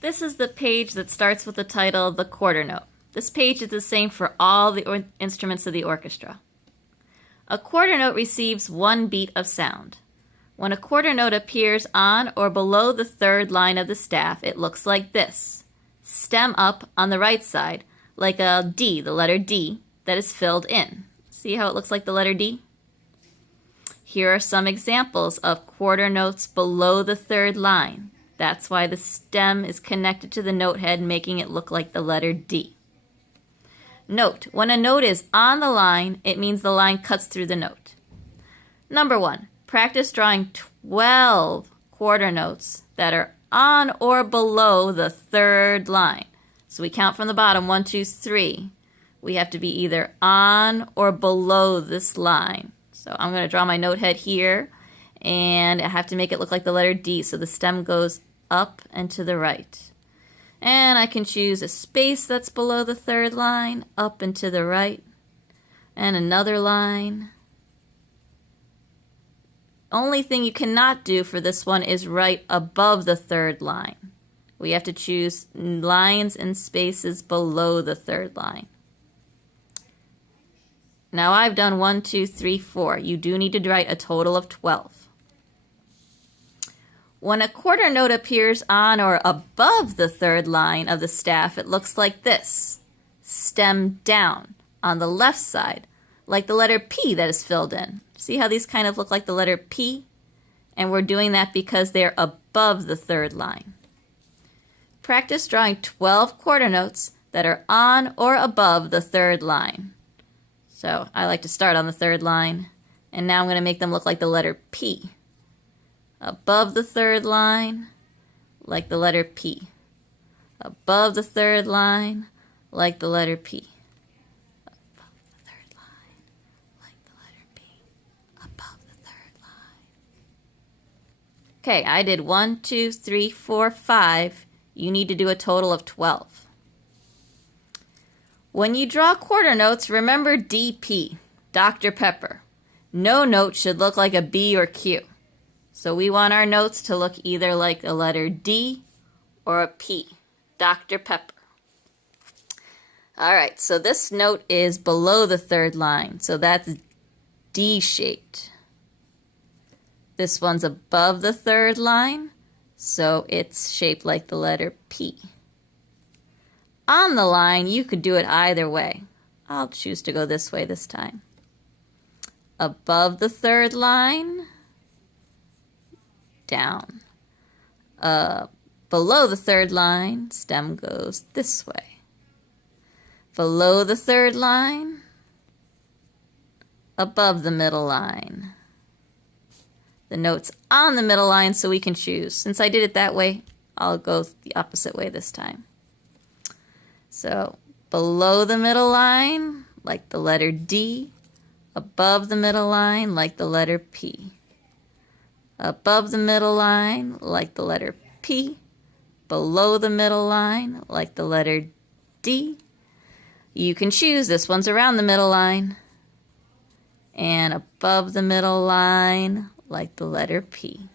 This is the page that starts with the title, The Quarter Note. This page is the same for all the instruments of the orchestra. A quarter note receives one beat of sound. When a quarter note appears on or below the third line of the staff, it looks like this. Stem up on the right side, like a D, the letter D, that is filled in. See how it looks like the letter D? Here are some examples of quarter notes below the third line. That's why the stem is connected to the note head, making it look like the letter D. Note, when a note is on the line, it means the line cuts through the note. Number 1, practice drawing 12 quarter notes that are on or below the third line. So we count from the bottom, 1, 2, 3. We have to be either on or below this line. So I'm going to draw my note head here, and I have to make it look like the letter D, so the stem goes up and to the right. And I can choose a space that's below the third line, up and to the right, and another line. Only thing you cannot do for this one is right above the third line. We have to choose lines and spaces below the third line. Now I've done 1, 2, 3, 4. You do need to write a total of 12. When a quarter note appears on or above the third line of the staff, it looks like this. Stem down on the left side, like the letter P that is filled in. See how these kind of look like the letter P? And we're doing that because they're above the third line. Practice drawing 12 quarter notes that are on or above the third line. So I like to start on the third line, and now I'm going to make them look like the letter P. Above the third line, like the letter P. Above the third line, like the letter P. Above the third line, like the letter P. Above the third line. Okay, I did 1, 2, 3, 4, 5. You need to do a total of 12. When you draw quarter notes, remember DP, Dr. Pepper. No note should look like a B or Q. So we want our notes to look either like a letter D or a P, Dr. Pepper. All right, so this note is below the third line, so that's D-shaped. This one's above the third line, so it's shaped like the letter P. On the line, you could do it either way. I'll choose to go this way this time. Above the third line, down. Below the third line, stem goes this way. Below the third line, above the middle line. The note's on the middle line, so we can choose. Since I did it that way, I'll go the opposite way this time. So below the middle line, like the letter D. Above the middle line, like the letter P. Above the middle line, like the letter P. Below the middle line, like the letter D. You can choose. This one's around the middle line. And above the middle line, like the letter P.